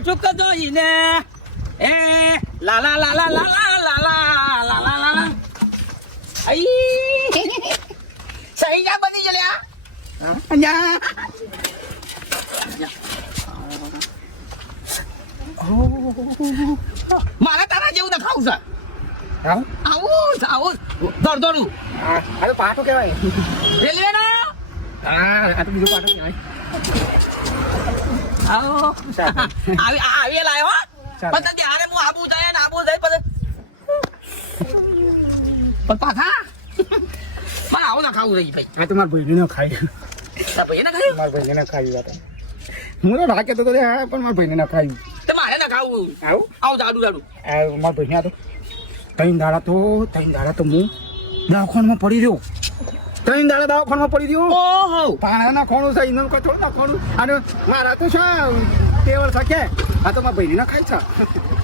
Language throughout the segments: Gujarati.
ચૂક જોઈને એ લાલા લાલા લાલા લાલા લાલા લાલા આઈ સહી જા બની જલ્યા અહીંયા મારે તારા જેવું દેખાવું છે આવું દોડું આ તો પાટો કહેવાય રેલવે નો આ તો બીજો પાટો કહેવાય આવી લાયો પણ ત્યારે હું આબુ જાય ને આબુ જાય પછી પણ પાછા મારે આવું ના ખાવું રહી ભાઈ આ તો મારા ભાઈને ન ખાય ભાઈ ના ખાયું મારા ભાઈને ન ખાયું આ હું તો ઢાકે તો હા પણ મારા ભાઈને ન ખાયું મારે ના ખાવું આવું જાડું મારા ભાઈને આ તો ત્રણ દાડા તો હું દવાખાનામાં પડી રહ્યો ત્રણ દાડા દવાખાનામાં પડી રહ્યો ઓહો પાણા નાખવાનું છે ઇન્ધન કચોળ નાખવાનું અને મારા તો શું ટેવલ શકે આ તો મારા ભાઈને ના ખાય છે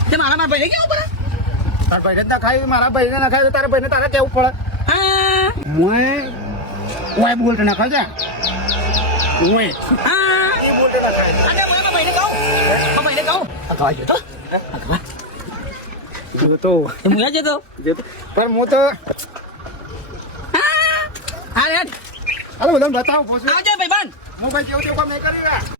તે મારા ભાઈને કેવું પડે તારા ભાઈને જ ના ખાય મારા ભાઈને ના ખાય તો તારા ભાઈને તારા કેવું પડે ઓય બોલતો ના ખાય ઓય એ બોલતો ના ખાય અને મને ભાઈને કહું અખવા જો તો એ મુયા જતો પણ હું તો હા યાર હાલો બધા બતાવો આવજો ભાઈ બંધ હું ભાઈ જેવું તેવું કામ નહીં કરી રહ્યા